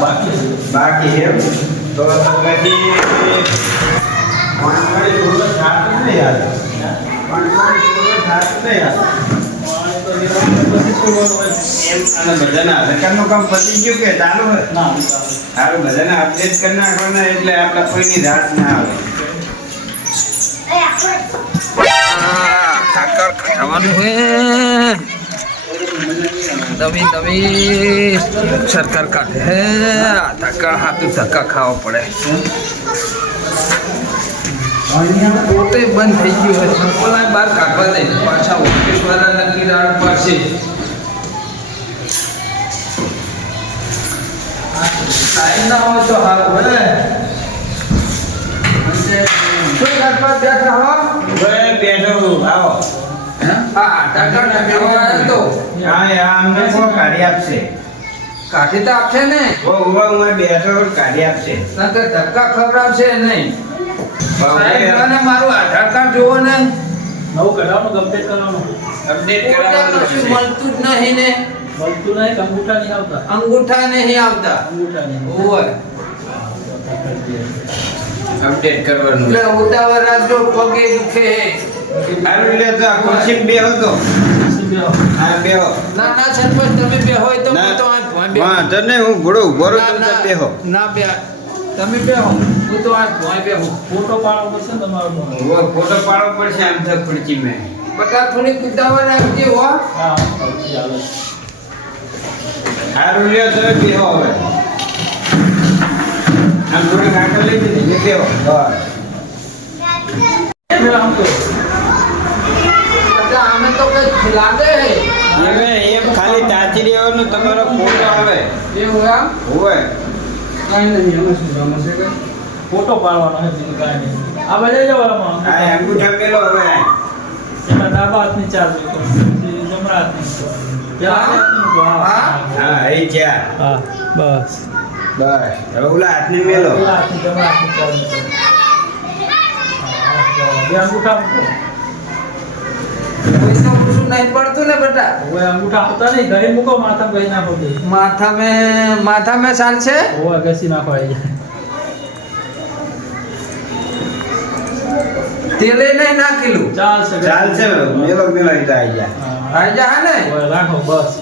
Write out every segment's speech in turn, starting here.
બાકી એમ તો પછી પાણી થોડું સાચું નહીં યાર પાણી થોડું સાચું નહીં યાર એમ અને બધાના હરકારનું કામ પતી ગયું કે ચાલુ હોય સારું બધાને અપડેટ કરી નાખવાના એટલે આપણે કોઈની રાત ના આવે સાકર ખાવાનું હે નવી સરકાર કાઢે હે ધક્કા હાથું ધક્કા ખાવા પડે પોતે બંધ થઈ ગયું હોય સંપલાય બહાર કાઢવા દે પાછા ઓફિસ વાળા નક્કી રાડ પડશે ટાઈમ ના હોય તો હારું હે શું કાઢવા બેઠા હો બેઠો આવો કાઢી આપશે કાઢી તો આપશે ને બેઠો કાઢી આપશે ધક્કા ખવડાવશે નહીં મારું આધાર કાર્ડ જોવો ને નવું કઢાવવાનું અપડેટ કરવાનું મળતું જ નહીં ને મળતું નહીં અંગૂઠા નહીં આવતા અંગૂઠા નહીં આવતા હોય અપડેટ કરવાનું એટલે ઉતાવળ રાખજો પગે દુખે ખુરશી બેહો તો હા બેહો ના ના સરપંચ તમે બેહો હોય તો હું તો વાંધો નહીં હું ઘોડો ઉભો રહું તમે બેહો ના બે તમે બેહો હું તો આ ભોય બેહો ફોટો પાડવો પડશે ને તમારો ફોટો પાડવો પડશે આમ તો ખુરશી મેં બટા થોડી ઉતાવળ રાખજે હો હા ચાલો હારું લ્યો તો બેહો હવે આમ થોડી કાંટો લઈ જઈને બેહો બસ અમે તો કઈ લાગે હે એમ ખાલી તાચી દેવાનું તમારો ફોટો આવે એવું આમ હોય કાઈ નહીં અમે શું કામ છે કે ફોટો પાડવાનો છે બીજું કાંઈ નહીં આ બધે જવામાં આ અંગૂઠા મેલો હવે એમાં ડાબા હાથની ચાર્જ જમણા હાથની હા હા એ ચાર હા બસ બસ હવે ઓલા હાથને મેલો જમણા હાથની ચાર્જ બે અંગૂઠા મૂકો પૈસા પૂછું નહીં પડતું ને બેટા હવે અંગૂઠા આવતા નહીં ઘરે મૂકો માથા ગઈ નાખો દે માથા में ચાલશે ઓવા ઘસી નાખો આવી જાય તેલે નહીં નાખેલું ચાલશે ચાલશે મેલો મેલો ઈ તો આઈ ગયા આઈ જા ને ઓવા રાખો બસ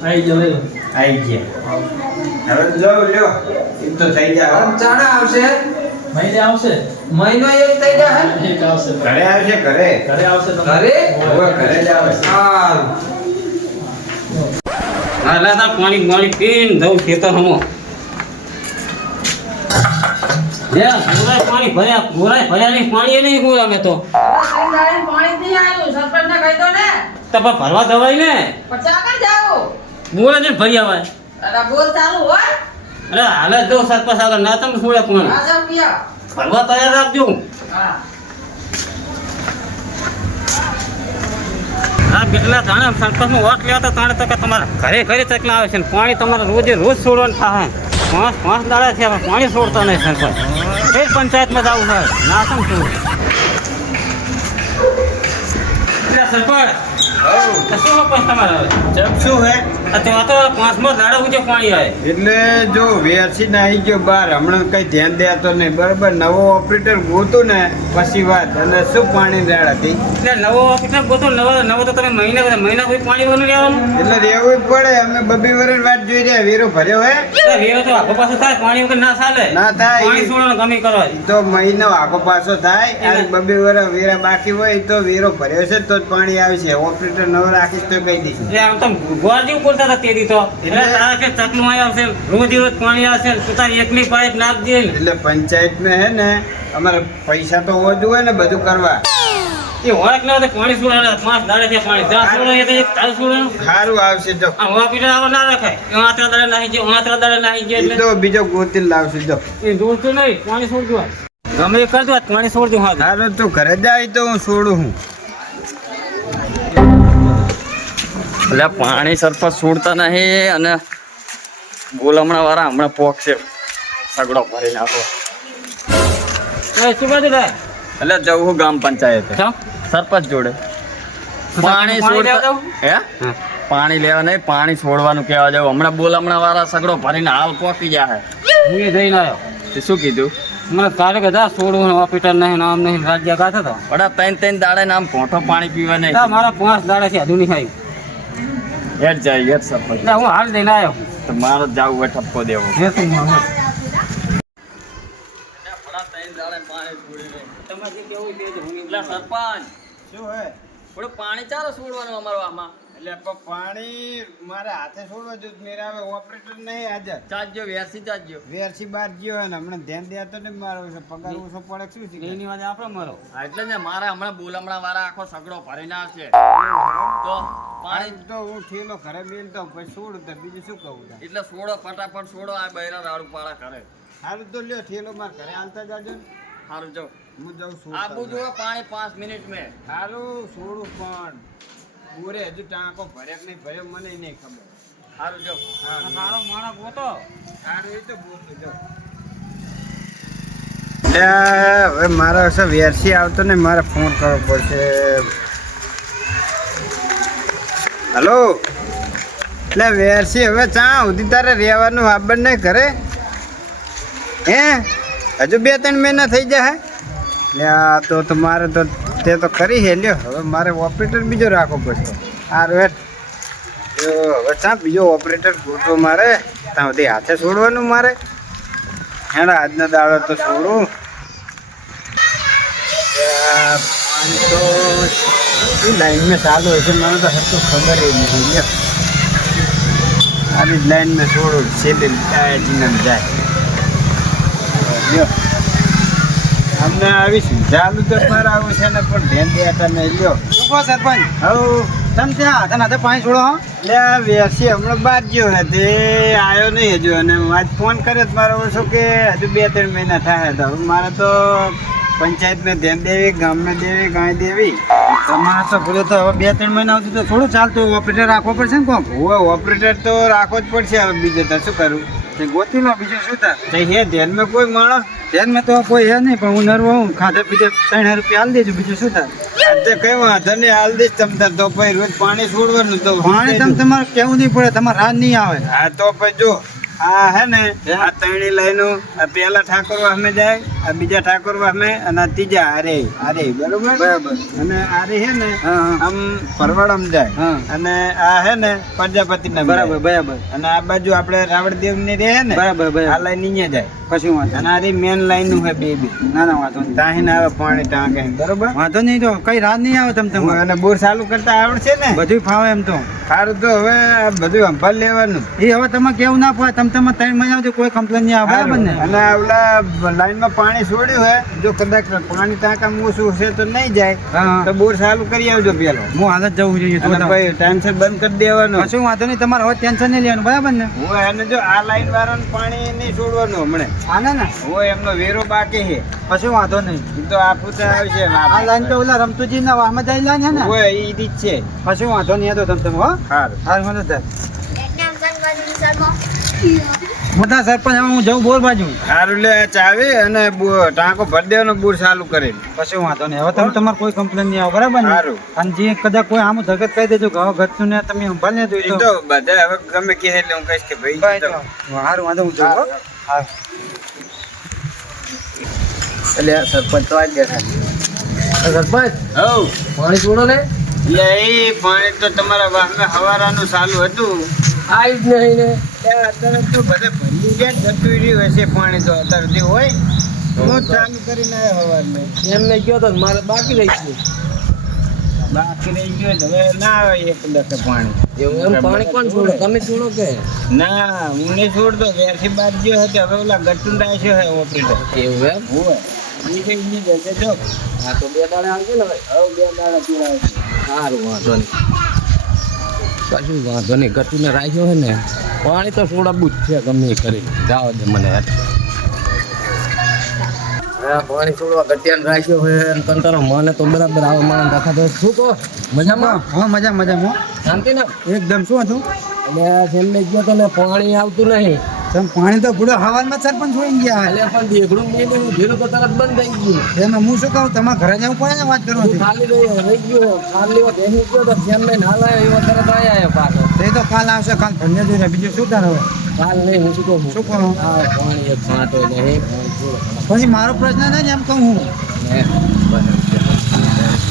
આવી જાય લઈ લો આઈ ગયા હવે જો લ્યો એમ તો થઈ જાય ચાણા આવશે મહિને આવશે મહિનો એક થઈ જાય એક આવશે ઘરે આવશે ઘરે ઘરે આવશે તો ઘરે હવે ઘરે જ આવે સારું હાલા તા પાણી પીન દઉં ખેતર હમો પાણી ભર્યા નહીં પાણી નહીં ગુરા મેં તો પાણી નહીં આવ્યું સરપંચને કહી દો ને તો પણ ભરવા દવાય ને પછી આગળ જાઓ બોલે ને ભરી આવાય અરે બોલ ચાલુ હોય અરે હાલે જો સરપંચ આગળ ના તમે છોડે પણ આ જાવ પિયા ભરવા તૈયાર રાખજો હા આ કેટલા જાણે સરપંચનો વોટ લેવા તો તાણે તો કે તમારા ઘરે ઘરે તકલા આવે છે ને પાણી તમારે રોજે રોજ છોડવાનું થાય પાંચ દાડા છે પાણી છોડતા નહીં સરપંચ એ પંચાયતમાં જવું હોય ના સમ શું સરપંચ શું સરપંચ તમારે શું હે અત્યારે તો 5મો દાડો ઉજે પાણી આવે એટલે જો વેરસી ના આવી ગયો બાર હમણાં કઈ ધ્યાન દેતો નહીં બરાબર નવો ઓપરેટર ગોતું ને પછી વાત અને શું પાણી રેડ હતી એટલે નવો ઓફિસર ગોતો નવો તો તમે મહિના કોઈ પાણી ભરનું લેવાનું એટલે રહેવું જ પડે અમે બબી વર્ષ વાત જોઈ રહ્યા વેરો ભર્યો હે વેરો તો આખો પાછો થાય પાણી વગર ના ચાલે ના થાય પાણી છોડવાનું ગમી કરવા ઈ તો મહિનો આગો પાછો થાય અને બબી વર્ષ વેરા બાકી હોય તો વેરો ભર્યો છે તો જ પાણી આવશે ઓપરેટર નવો રાખીશ તો કહી દઈશ એટલે આમ તો ગોળ જેવું બોલતા હતા તે દી તો એટલે તારા કે ચકલું અહીં આવશે રોજ પાણી આવશે પોતાની એકલી પાઇપ નાખ દે ને એટલે પંચાયત ને હે ને અમારે પૈસા તો હોવા જોઈએ ને બધું કરવા એ હોળક ના પાણી છોડવાના 5 દાડે છે પાણી જ્યાં છોડવાનું એ તો એક તાલ છોડવાનું સારું આવશે જો આ હોસ્પિટલ આવા ના રખાય આતરા દાડે નાહી જાય ઈ તો બીજો ગોતી લાવશે જો એ દોડતું નહીં પાણી છોડજો ગમે એ કરજો પાણી છોડજો હા સારું તું ઘરે જાય તો હું છોડું હું એટલે પાણી સરપંચ છોડતા નહીં અને બોલમણા વાળા હમણાં પોક છે સગડો ભરી નાખો શું બાજુ થાય એટલે જવું ગામ પંચાયત શું સરપંચ જોડે પાણી પાણી લેવા છોડતા જાઉં? હે પાણી લેવા નહીં, પાણી છોડવાનું કહેવા જાવ. હમણાં બોલામણા વાળા સગડો ભરીને હાલ પહોંચી જાય. હું એ જઈને આવ્યો. તે શું કીધું? મને તારે કદા છોડવું હોસ્પિટલ નહીં નામ નહીં રાજ્ય ગાતો હતો. પણ 3 દાડે નામ ઘોંટો પાણી પીવા નહીં. મારા 5 દાડા છે હજુ નહીં ખાઈ. હેડ જાય હેડ સરપંચ. એટલે હું હાલ જઈને આવ્યો. તો મારો જાવ હોય ઠપકો દેવો. જે તું માનો. સરપંચ શું હે થોડું પાણી ચાલો છોડવાનું અમારું આમાં. એટલે પણ પાણી મારે હાથે છોડવા જો મેરા હવે ઓપરેટર નહીં હાજર. ચાલજો વેરસી ચાલજો. વેરસી બાર ગયો હે ને હમણાં ધ્યાન દેતો ને મારો પગાર ઓછો પડે શું છે એની વાત આપણો મારો. હા, એટલે ને મારે હમણાં બોલામણા વાળા આખો સગડો ભરીને આવશે. તો પાણી તો હું ઠેલો ઘરે મેલતો પછી છોડું તો બીજું શું કહું તાર? એટલે છોડો ફટાફટ છોડો. આ બૈરા રાડુ પાડા કરે. સારું તો લ્યો ઠેલો માર ઘરે હાલતા જાજો ને. સારું જો હું જાઉં છું આબુ જો પાણી 5 મિનિટ મેં. સારું છોડું પણ બોરે હજુ ટાંકો ભર્યો કે નહીં ભર્યો મને નહીં ખબર. સારું જો. હા મારો માણસ ગોતો. સારું એ તો બોલતો જાઉં. હવે મારો છે વેરસી આવતો ને મારે ફોન કરવો પડશે. હલો એટલે વેરસી હવે ચા સુધી તારે રહેવાનું આબર નહીં ઘરે હે હજુ 2-3 મહિના થઈ જાય. એટલે આ તો મારે તો તે તો કરી હે લ્યો. હવે મારે ઓપરેટર બીજો રાખવો પડશે. સારું હેઠ હવે ચા બીજો ઓપરેટર ગોતવો મારે. ત્યાં સુધી હાથે છોડવાનું મારે. હેડા આજનો દાડો તો છોડું. પાણી તો લાઈનમાં ચાલુ હોય છે મને તો હજુ ખબર નહીં લ્યો. આવી જ લાઈનમાં છોડું છેલ્લે જીને જાય લ્યો. અમને આવી ચાલુ તો મારે આવું છે ને પણ ધ્યાન દેતા નહીં લ્યો. શું કહો સરપંચ? હવે તમે ત્યાં તને હાથે પાણી છોડો હો? એટલે આ વેસી હમણાં બાદ ગયો હે તે આવ્યો નહીં હજુ. અને આજ ફોન કર્યો તો મારો ઓછો કે હજુ 2-3 મહિના થાય તો હવે મારે તો પંચાયતને ધ્યાન દેવી, ગામને દેવી, ગાય દેવી. તમારે તો પેલું તો હવે 2-3 મહિના સુધી તો થોડું ચાલતું ઓપરેટર રાખવો પડશે ને કોક. હવે ઓપરેટર તો રાખવો જ પડશે. હવે બીજું તો શું કરું? તે ગોતી લો બીજું શું થાય. તો હે ધ્યાનમાં કોઈ માણસ ધ્યાનમાં તો કોઈ હે નહીં પણ હું નરવો હું ખાધે પીધે 3,000 રૂપિયા હાલ દેજો બીજું શું થાય. આજે કઈ વાંધો નહીં હાલ દઈશ તમતાર. તો પછી રોજ પાણી છોડવાનું તો પાણી તમારે કેવું નહીં પડે, તમારે રાત નહીં આવે. હા તો પછી જો આ હે ને આ 3 લાઈનો આ પહેલા ઠાકોર વાહમે જાય, આ બીજા ઠાકોર વાહમે અને આ ત્રીજા આરે બરોબર બરાબર. અને આરે હે ને હા, હા. આમ પરવાડમ જાય હા. અને આ હે ને પ્રજાપતિ ના બરાબર બરાબર અને આ બાજુ આપણે રાવણદેવ ની રહે ને બરાબર આ બરાબર. લાઈન અહીંયા જાય કશું વાંધો અને આ રી મેન લાઈન નું હે બે ના ના વાંધો નહીં. તાહીને આવે પાણી ટાંકે બરોબર. વાંધો નહીં તો કઈ રાત નહીં આવે તમારે અને બોર ચાલુ કરતા આવડશે ને બધું ફાવે એમ તો. સારું તો હવે આ બધું સંભાળ લેવાનું. એ હવે તમે કેવું ના પડે, તમે 3 મહિના સુધી કોઈ કમ્પ્લેન નહીં આવે બરાબર ને. અને ઓલા લાઈનમાં પાણી છોડ્યું હે જો કદાચ પાણી ટાંકામાં ઓછું છે તો નહીં જાય હા તો બોર ચાલુ કરી આવજો પેલો. હું હાલ જ જવું જોઈએ તો અને ભાઈ ટાઈમસર બંધ કરી દેવાનું. કશું વાંધો નહીં, તમારે હવે ટેન્શન નહીં લેવાનું બરાબર ને. હોય અને જો આ લાઈન વાળાને પાણી નહીં છોડવાનું હમણે હા ના ના હોય એમનો વેરો બાકી છે કશું વાંધો નહીં. ઈ તો આપું તો આવશે આ લાઈન તો ઓલા રમતુજી ના વાહમાં જાય લાઈન હે ને. હોય ઈ રીત છે. કશું વાંધો નહીં તો તમે હો. સારું હાલ મને થાય મોટા સરપંચ હવે હું જઉં બોર બાજુ. સારું લે ચાવી અને ટાંકો ભરી દેવાનો બોર ચાલુ કરી. કશું વાંધો નહીં, હવે તમે તમારે કોઈ કમ્પ્લેન નહીં આવે બરાબર ને. સારું. અને જે કદાચ કોઈ આમ જગત કહી દેજો કે હવે ઘટતું ને તમે સંભાળ ને ઈ તો બધા હવે ગમે કે એટલે હું કહીશ કે ભાઈ સારું વાંધો હું જઉં હો. હા એટલે સરપંચ તો આજ બેઠા. સરપંચ હવ પાણી છોડો ને. એટલે એ પાણી તો તમારા વાહમાં હવારાનું ચાલુ હતું. આવી જ નહીં ને. અત્યારે તો બધા ભરી ગયા જતું રહ્યું હશે પાણી તો અત્યારે જે હોય રોજ ચાલુ કરીને આવ્યા હવારમાં. એમને ગયો તો મારે બાકી રહી ગયું. બાકી રહી ગયો તો હવે ના આવે એક દસે પાણી. એવું એમ પાણી કોણ છોડો? તમે છોડો કે? ના હું નહીં છોડતો. વેરથી બાદ ગયો હતો હવે ઓલા ગટું રાખ્યો હે ઓપરેટર. એવું એમ? હોય ઈ કઈ નહીં જશે જો. હા તો 2 દાડે આવજો ને ભાઈ. હવે 2 દાડા પીવાય. સારું વાંધો નહીં. કશું વાંધો નહીં. ગટુને રાખ્યો હોય ને પાણી તો છોડાવું જ છે ગમે એ કરી. જાઓ દે મને યાર. હા પાણી છોડવા ગટિયાને રાખ્યો હોય અને કંટાળો મને તો બરાબર આવે માણસ દેખાતો શું કહો? મજામાં? હા મજામાં. શાંતિ ને? એકદમ શું હતું? એટલે એમને ગયો તો ને પાણી આવતું નહીં તમે પાણી તો પૂરો હવારમાં સરપંચ છોડીને ગયા એટલે પણ દેખડું મેં ભેલું તો તરત બંધ થઈ ગયું. એમાં હું શું કહું તમારે ઘરે જવું પડે ને વાત કરવાથી ખાલી રહી ગયો ખાલી એની ગયો તો ફેન લઈને હાલ આવ્યો એવો તરત આયા પાછો. તે તો કાલ આવશે કાલ ભણ્યા જોઈને બીજું શું તારે હવે કાલ નહીં હું શું કહું શું કહું હા પાણી એક સાંટો નહીં પાણી છોડો. પછી મારો પ્રશ્ન નહીં ને એમ કહું હું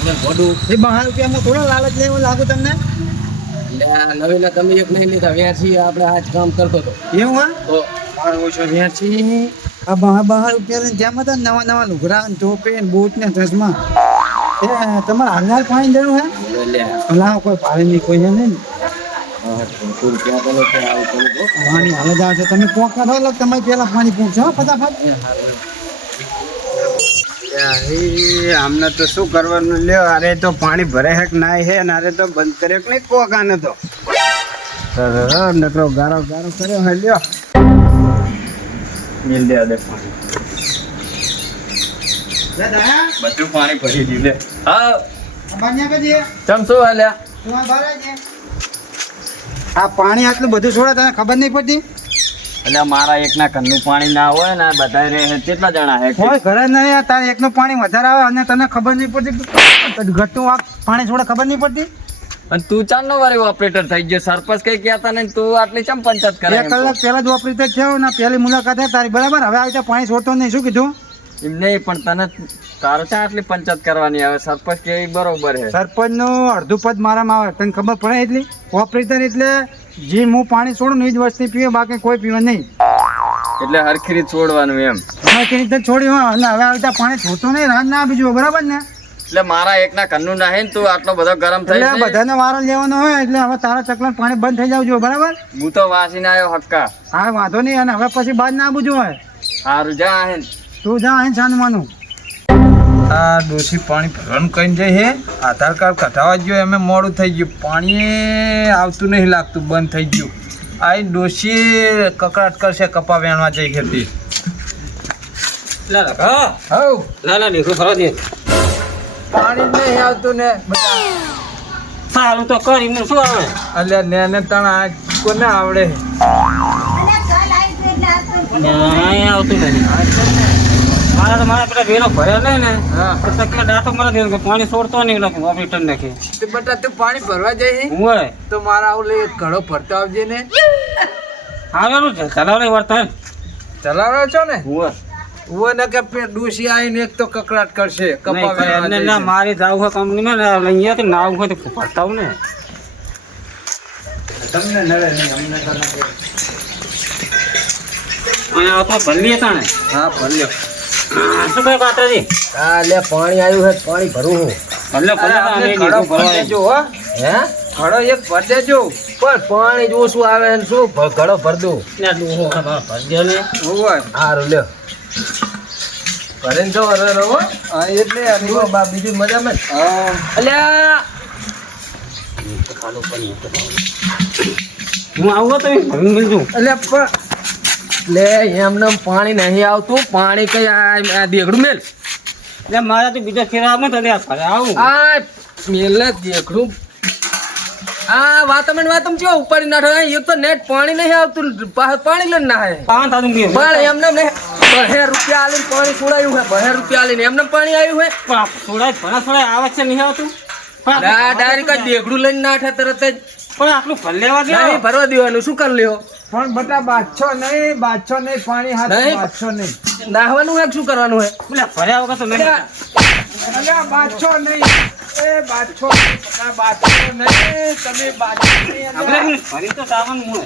ને વડું એ 12 રૂપિયામાં થોડો લાલચ લે એવું લાગુ તમને નવીના તમે એક નહીં લીધા વ્યાસી આપણે આજ કામ કરતો હતો એવું હા તો પણ ઓછો વ્યાસી આ 12 રૂપિયા લઈને જેમ હતા નવા નવા લુગડા ને ટોપે ને બૂટ ને ચશ્મા એ તમારે હાલ પાણી દેવું હે લાવો કોઈ ભાડે નહીં કોઈ નહીં પાણી હાલ જ આવશે તમે પોકા થો લો તમે પેલા પાણી પૂછો ફટાફટ આમને તો શું કરવાનું લ્યો અરે તો પાણી ભરે હે કે ના હે ને અરે તો બંધ કર્યો કે નહીં કોકાને તો નકરો ગારો ગારો કર્યો હે લ્યો મિલ દે અદે પાણી બધું પાણી ભરી દીધું લે. હા બાન્યા કદી ચમ શું હાલ્યા? તું આ બહાર આવજે. આ પાણી આટલું બધું છોડે તને ખબર નહીં પડતી એટલે મારા એકના ઘરનું પાણી ના હોય ને બધા રહે કેટલા જણા હે કોઈ ઘરે નહીં આ તારે એકનું પાણી વધારે આવે અને તને ખબર નહીં પડતી ઘટતું આ પાણી છોડે ખબર નહીં પડતી અને તું ચાલ નો વારે ઓપરેટર થઈ ગયો સરપંચ કઈ ગયા તા ને તું આટલી ચમ પંચાયત કરે 1 કલાક પહેલા જ ઓપરેટર થયો ને પહેલી મુલાકાત હે તારી બરાબર હવે આવી પાણી છોડતો નહીં શું કીધું એમ નહીં પણ તને તારે ત્યાં આટલી પંચાયત કરવાની આવે સરપંચ કે ઈ બરોબર હે સરપંચ નું અડધું પદ મારામાં આવે તને ખબર પડે એટલી ઓપરેટર એટલે જે હું પાણી છોડું ને એ જ વસ્તી પીવે બાકી કોઈ પીવે નહીં એટલે હરખી રીત છોડવાનું એમ હવે તે રીતે છોડ્યું હા અને હવે આવી પાણી છોડતો નહીં રાત ના બીજું બરાબર ને એટલે મારા એકના ઘરનું ના હે ને તું આટલો બધો ગરમ થઈ એટલે બધાને વારો લેવાનો હોય એટલે હવે તારા ચકલા પાણી બંધ થઈ જાવ જોઈએ બરાબર હું તો વાસીને આવ્યો હક્કા હા વાંધો નહીં અને હવે પછી બાદ ના આવવું જોઈએ સારું જા હે તું જા અહીં છાનવાનું આ ડોસી પાણી ભરવાનું કઈ જાય હે આધાર કાર્ડ કઢાવવા ગયો એમ મોડું થઈ ગયું પાણી આવતું નહીં લાગતું બંધ થઈ ગયું આ ડોસી કકડાટ કરશે કપા વેણવા જઈ ખેતી લાલા દેખો ફરો દે પાણી જ નહીં આવતું ને સારું તો કરી ને શું આવે એટલે ને તણ આ કોને આવડે નહીં આવતું નહીં મારા પેલા વેલો ભર્યો નહીં ને હા. તો તકલા ડાટો મારા દેવાનો કે પાણી છોડતો નહીં નાખે ઓપરેટર નાખે તે બટા તું પાણી ભરવા જઈ હું હોય તો મારા આવું લઈ ઘડો ભરતો આવજે ને આગળ ચલાવડે વર્તન ચલાવડો છો ને હું વો ને કે ડોસી આવીને એક તો કકડાટ કરશે કપા વેણવા એમને જઈ ના છે. મારી જાવ હોય કંપનીમાં ને અહીંયાથી ના આવું હોય તો ભરતા આવું ને તમને નડે નહીં અમને તો નડે. અહીંયા તો ભરલી હતા ને હા ભર્યો શું કહે પાત્રજી હા લે પાણી આવ્યું હે પાણી ભરું હું ભલે ભલે આપણે અમે ઘડો ભરવા ભરી દેજો હો હે ઘડો એક ભર દેજો પણ પાણી જ ઓછું આવે ને શું ઘડો ભર દઉં ભરી દે ને હોય સારું લ્યો ભરીને જો રહો હા એટલે આ બા બીજું મજામાં જ? હા અલ્યા હું આવું તો ભરી મળજો એટલે પણ લે એમને પાણી નહીં આવતું પાણી કઈ આ દેખડું મેલ એટલે મારા તો બીજો ફેર આવે તો ઘરે આવું આ મેલે દેખડું આ વાતમ ચો ઉપાડી નાખો એક તો નેટ પાણી નહીં આવતું પાણી લઈને ના હે પાન થાતું ગયું પણ એમને ને 2 રૂપિયા આલીને પાણી છોડાયું હે 2 રૂપિયા આલીને એમને પાણી આવ્યું હે થોડા ઘણા થોડા આવે છે નહીં આવતું ડાયરેક્ટ દેખડું લઈને નાખે તરત જ પણ આટલું ભર લેવા દે નહીં ભરવા દેવાનું શું કરી લ્યો પણ બટા બાદશો નહીં પાણી હાથ નહીં. બાદશો નહીં નાહવાનું હે કે શું કરવાનું હે એટલે ભર્યા વગર તો નહીં અલ્યા બાદશો નહીં એ બાદશો આ બાદશો નહીં તમે બાદશો નહીં આપણે ભરી તો સાવન હું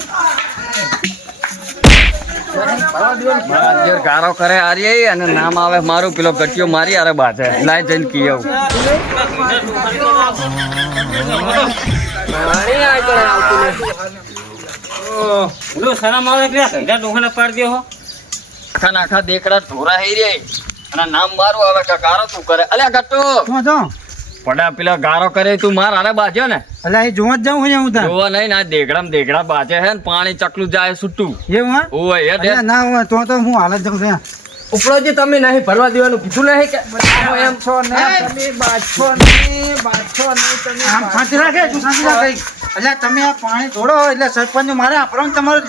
ગારો કરે આર્ય અને નામ આવે મારું પેલો ગટિયો મારી અરે બાજે લાય જઈને કી આવું પાણી આ પણ આવતું નથી ઓલો શરમ આવે કે ઘડા ડોહાને પાડી દેહો આખા દેખડા ધોરા હઈ રે અને નામ મારું આવે કે ગારો તું કરે અલ્યા ગટ્ટુ શું હતો પડા પેલા ગારો કરે તું માર આરે બાજ્યો ને એટલે એ જોવા જ જાઉં હું તાર જોવા નહીં ના દેખડા બાજે હે ને પાણી ચકલું જાય છૂટું એવું હા ઓય એ અલ્યા ના હોય તો હું હાલત જાઉં છું ઉપરોજી તમે નહીં ભરવા દેવાનું કીધું નહીં કે એમ બાદશો નહીં તમે બાદશો નહીં તમે આમ શાંતિ રાખે તું શાંતિ રાખ એટલે તમે આ પાણી છોડો એટલે સરપંચ મારે આપણો તમારું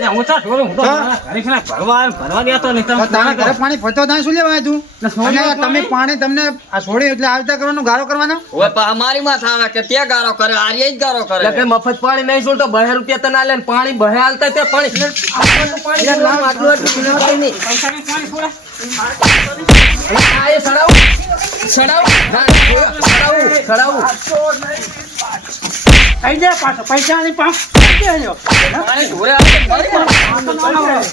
ને હું તો છોડું, હું તો હા? મારા ઘરે છે ને ભરવા દેતો નહીં. તો તારા ઘરે પાણી ભરતો ત્યાં શું લેવા તું ને છોડ્યું અને તમે પાણી? પાણી તમને આ છોડ્યું એટલે આવતા કરવાનો ગાળો કરવાનો હવે અમારી માં થાવે કે તે ગારો કરે આર્ય જ ગારો કરે એટલે કે મફત પાણી નહીં છોડતો 2 રૂપિયા તને આલે ને પાણી 2 આલતા તે પાણી આટલું પાણી છોડવાનું, આટલું પીનાતા નહીં. પૈસાની પાણી છોડે. આ એ સડાવું ના, સડાવું આઈ જા પાછો પૈસાની પાસ પાણી ઢોરે આવે તો મારી માં.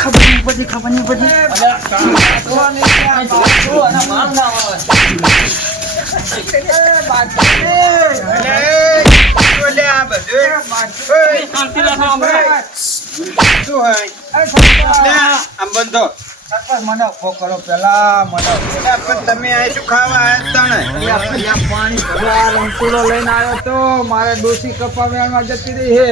ખબર નહીં પડી ઓલે આ બધું ઓય, શાંતિ રાખો હમણાં. શું હોય? લે, આમ બંધો. સરપંચ મને ઉભો કરો પેલા મને લે, પણ તમે આ શું ખાવા આયા તણે? પાણી ભરવા રમકડો લઈને આવ્યો તો મારે ડોસી કપાવ્યામાં જતી રહી હે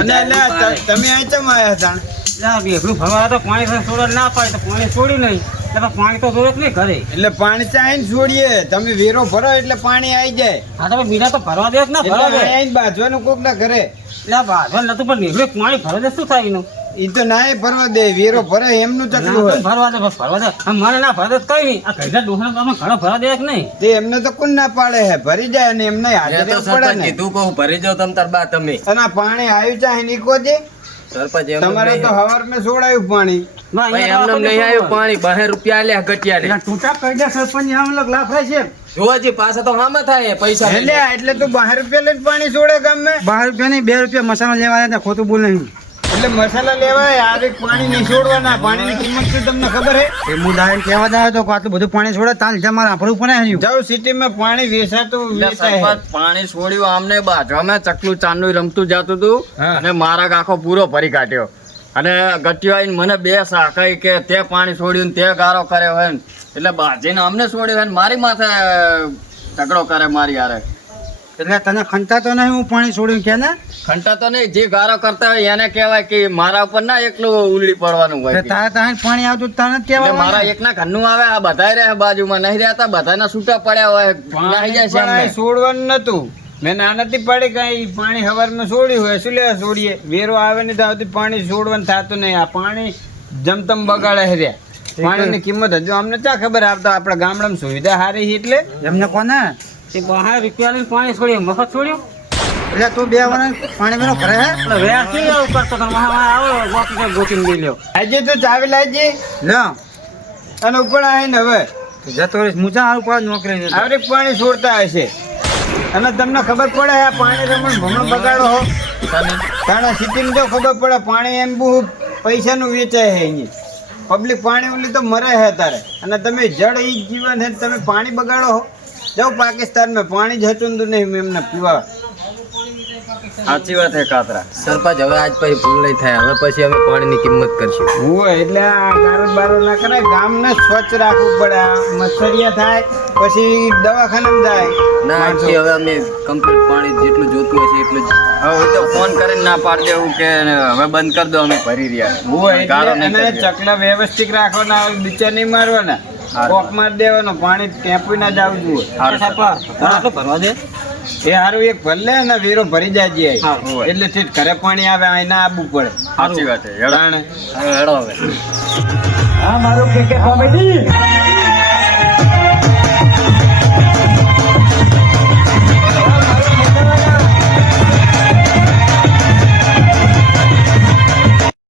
અને લે, તમે આ ચમ આયા તણ? લા, બેગડું ભરવા તો પાણી તો છોડવા ના પાડે તો પાણી છોડ્યું નહીં. એટલે પાણી તો જોડે જ નહીં ઘરે. એટલે પાણી ચાઈને છોડીએ, તમે વેરો ભરો એટલે પાણી આવી જાય. હા તો બીજા તો ભરવા દે કે ના એટલે ભરવા દે? આઈને બાંધવાનું કોક ના ઘરે. એટલે બાંધવા નતું પણ નીકળ્યું પાણી ભરવા દે શું થાય એનું? ઈ તો નાય ભરવા દે, વેરો ભરે એમનું ના, તકલું હોય. ભરવા દે બસ ભરવા દે. આમ મને ના ભરવા દે તો કઈ નહીં. આ ઘરના ડોહાના ગામમાં ઘણો ભરવા દે કે નહીં? તે એમને તો કોણ ના પાડે હે, ભરી જાય અને એમને હાજર મેં તો રહેવું પડે સરપંચ ને. કીધું કહું ભરી જાઓ તમ તાર બા તમે અને આ પાણી આવ્યું ચાહે નીકો દે. સરપંચ એમ તમારે તો હવાર મેં છોડાયું પાણી. ના, ભાઈ અહીંયા તો એમને નહીં આપણે આવ્યું પાણી 2 રૂપિયા આલ્યા ઘટિયા ને ટૂંટા કહી દે સરપંચ આમ લોક લાફાય છે જોવાજી પાછા તો હામાં થાય પૈસા લઈને. એટલે એટલે તું 12 રૂપિયા લઈને પાણી છોડે ગામમાં? 12 રૂપિયા નહીં 2 રૂપિયા મસાલા લેવા આવ્યા હતા ખોટું બોલ નહીં એટલે મસાલા લેવાય, આવે પાણી નહીં છોડવાના. પાણીની કિંમત શું તમને ખબર હે? એ હું દાયન કહેવા જાય તો કે આટલું બધું પાણી છોડે તાલ છે મારે આપણું પણ આવ્યું જાઉં સિટીમાં પાણી વેચાતું એટલે વેચાય હે. સરપંચ પાણી છોડ્યું આમને બાજવામાં ચકલું ચાંદનું રમતું જાતું હતું હા. અને મારા આખો પૂરો ભરી કાઢ્યો અને ગટ્યો આવીને મને 2 સાકાઈ કે તે પાણી છોડ્યું ને તે ગારો કર્યો હોય ને એટલે બાજીને અમને છોડ્યું હોય ને મારી માથે ઝઘડો કરે મારી હારે. એટલે તને ખંતા તો નહીં હું પાણી છોડ્યું કે ને ખંટા તો નહીં, જે ગારો કરતા હોય એને કહેવાય કે મારા ઉપર ના એકલું ઉલ્લી પડવાનું હોય એટલે તારે ત્યાં પાણી આવતું તને જ એટલે મારા કહેવાય એકના ઘરનું આવે આ બધાય રહે બાજુમાં નહીં રહેતા બધાના છૂટા પડ્યા હોય નાહી જાય છે પણ આ એમને. છોડવાનું નતું. મેં ના નથી પાડી કઈ પાણી હવારમાં છોડ્યું હોય, શું લેવા છોડીએ? વેરો આવે ને તો આવતી પાણી છોડવાનું થતું નહીં. આ પાણી જમતમ બગાડે છે રહ્યા. પાણીની કિંમત હજુ અમને ક્યાં ખબર? આપતા આપણા ગામડામાં સુવિધા સારી છે એટલે એમને કોને તે 12 રૂપિયા લઈને પાણી છોડ્યું, મફત છોડ્યું. એટલે તું 2 વાર પાણી મેનો કરે હે એટલે વેરથી આવું કરતો તો મહા આવો ગોતી કઈ ગોતીને લઈ લ્યો. આજે તો ચાવી લાવજે લો અને ઉપર આવે ને હવે જતો રહીશ મુજા હારું પડે નોકરી જતો. આવડે પાણી છોડતા હશે અને તમને ખબર પડે આ પાણી રમણ ભમણ બગાડો હો. કારણ સિટીમાં જો ખબર પડે પાણી એમ બહુ પૈસાનું વેચાય છે અહીંયા. પબ્લિક પાણી ઓલી તો મરે છે તારે અને તમે જળ ઈ જીવન છે તમે પાણી બગાડો હો. જાઓ પાકિસ્તાનમાં પાણી જ હતું ને નહીં એમને પીવા. સાચી વાત છે કાતરા. સરપંચ હવે આજ પછી ભૂલ નહીં થાય હવે પછી અમે પાણીની કિંમત કરશું હોય એટલે આ ગારો બારો ના કરાય. ગામને સ્વચ્છ રાખવું પડે. આ મચ્છરિયા થાય પછી દવાખાનામાં જાય. ના આજથી હવે અમે કમ્પ્લીટ પાણી જેટલું જોતું હશે એટલું જ હવે તો ફોન કરીને ના પાડી દેવું કે હવે બંધ કરી દો અમે ભરી રહ્યા. હોય ગારો એટલે નહીં અને કરીએ. ચકલા વ્યવસ્થિત રાખવાના, બીચા નહીં મારવાના. કોક માર દેવાનો, પાણી ટેપું ના જાવું જોઈએ. આટલું ભરવા દે. એ હારું એક ભરલે ને વેરો ભરી જાય હા, એટલે ઠીક ઘરે પાણી આવે અહીં ના આવવું પડે. સાચી વાત છે હેડો. તાણે. હવે હેડો હવે હા મારું કે કોમેડી